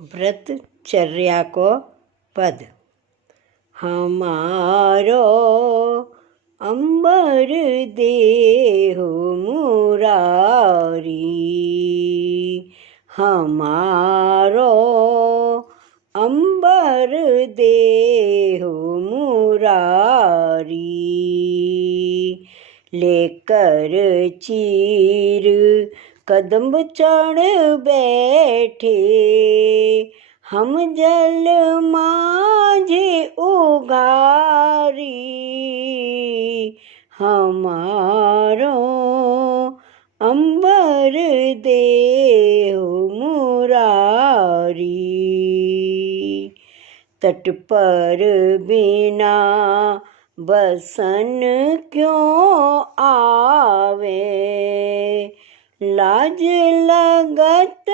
व्रतचर्या को पद। हमारो अंबर देहु मुरारी, हमारो अंबर देहु मुरारी। लेकर चीर कदम चढ़ बैठे, हम जल माझे उगारी। हमारो अंबर देहु मुरारी। तट पर बिना बसन क्यों आवे, लाज लगत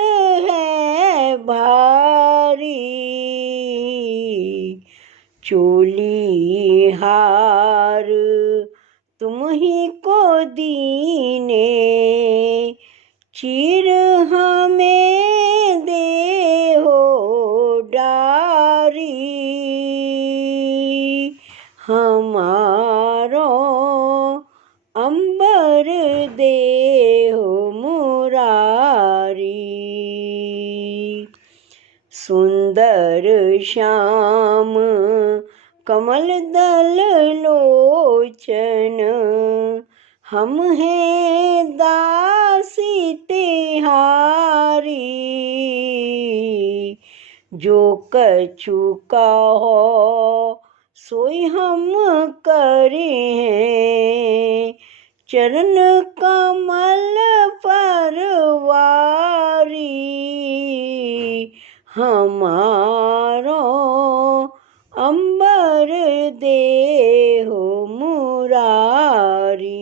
है भारी। चोली हार तुम ही को दीने, चीर हमें दे हो डारी। हमारो अंबर देहु मुरारी। सुंदर श्याम कमल दल लोचन, हम हैं दासी तिहारी। जो कछु कहो सोई हम करे हैं, चरण कमल परवारी। हमारो अंबर देहु मुरारी।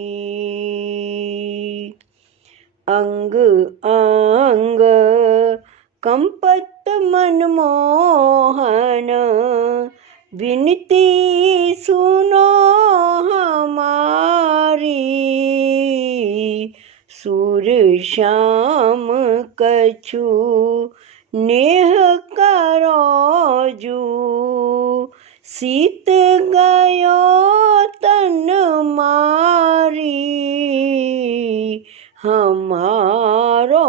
अंग अंग कंपत मनमोहन, विनती सुनो हमारी। सूर श्याम कछु नेह करो जू, शीत गयो तन मारी। हमारो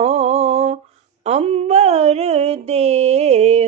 अंबर दे